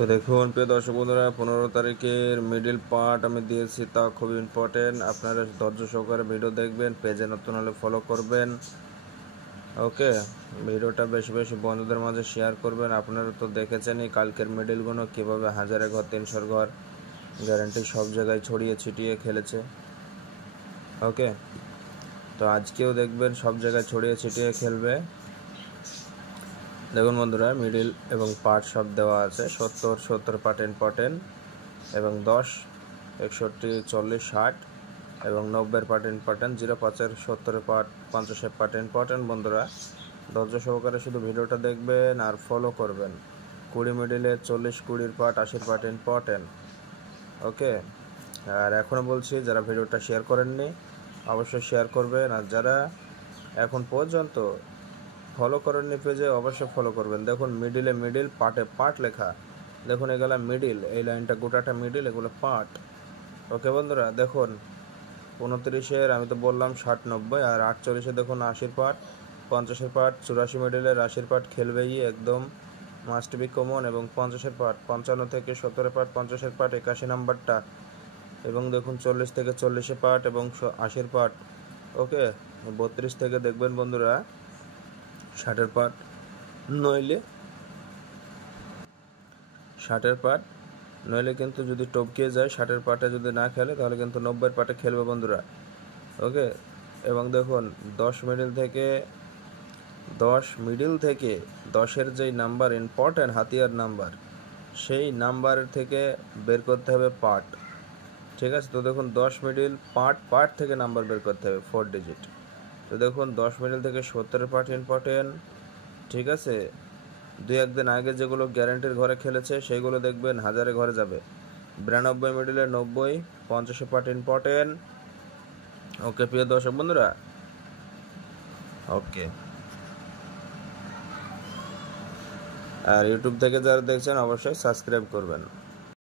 তো দেখুন প্রিয় দর্শক বন্ধুরা, 15 তারিখের মিডল পার্ট আমি দিয়েছি, তা খুব ইম্পর্টেন্ট। আপনারা ধৈর্য সহকারে ভিডিও দেখবেন, পেজে নতুন হলে ফলো করবেন। ওকে, ভিডিওটা বেশি বেশি বন্ধুদের মাঝে শেয়ার করবেন। আপনারা তো দেখেছেনই কালকের মিডলগুলো কীভাবে 1000 ঘর 300 ঘর গ্যারান্টি সব জায়গায় ছড়িয়ে ছিটিয়ে খেলেছে। ওকে, তো আজকেও দেখবেন সব জায়গায় ছড়িয়ে ছিটিয়ে খেলবে। দেখুন বন্ধুরা, মিডিল এবং পার্ট সব দেওয়া আছে। 70 পার্ট ইম্পর্টেন্ট এবং 10, 61, 40, 60 এবং 90 পার্ট ইম্পর্টেন্ট। 05-এর 70 পার্ট, 50 পার্ট ইম্পর্টেন্ট। বন্ধুরা ধৈর্য সহকারে শুধু ভিডিওটা দেখবেন আর ফলো করবেন। 20 মিডিলে 40, 20 পার্ট, 80 পার্ট ইম্পর্টেন্ট। ওকে, আর এখনও বলছি, যারা ভিডিওটা শেয়ার করেননি অবশ্যই শেয়ার করবেন, আর যারা এখন পর্যন্ত ফলো করেননি পেজে অবশ্যই ফলো করবেন। দেখুন মিডিলে মিডিল, পার্টে পার্ট লেখা। দেখুন এগুলো মিডিল, এই লাইনটা গোটাটা মিডিল, এগুলো পার্ট। ওকে বন্ধুরা, দেখুন 29-এর আমি তো বললাম 60, 90, আর 48-এ দেখুন 80 পার্ট, 50-এর পার্ট, 84 মিডিলের 80 পার্ট খেলবেই একদম মাস্ট বি কমন। এবং 50-এর পার্ট 55 থেকে 70 পার্ট, 50-এর পার্ট 81 নাম্বারটা, এবং দেখুন 40 থেকে 40 পার্ট এবং 80 পার্ট। ওকে, 32 থেকে দেখবেন বন্ধুরা 60 পার্ট, নইলে 60 পার্ট, নইলে কিন্তু যদি টপকে যায় 60 পার্টে যদি না খেলে তাহলে কিন্তু 90 পার্টে খেলবে বন্ধুরা। ওকে, এবং দেখুন 10 মিডিল থেকে 10-এর যেই নাম্বার ইম্পর্টেন্ট হাতিয়ার নাম্বার, সেই নাম্বার থেকে বের করতে হবে পার্ট। ঠিক আছে, তো দেখুন 10 মিডিল পার্ট থেকে নাম্বার বের করতে হবে 4 ডিজিট। তো দেখুন 10 মিডিল থেকে 70 পার্ট ইম্পর্টেন্ট। ঠিক আছে, 2-1 দিন আগে যেগুলো গ্যারান্টির ঘরে খেলেছে সেইগুলো দেখবেন 1000 ঘরে যাবে। 92 মিডিলে 90, 50 পার্ট ইম্পর্টেন্ট। ওকে প্রিয় দর্শক বন্ধুরা, ওকে, আর ইউটিউব থেকে যারা দেখছেন অবশ্যই সাবস্ক্রাইব করবেন।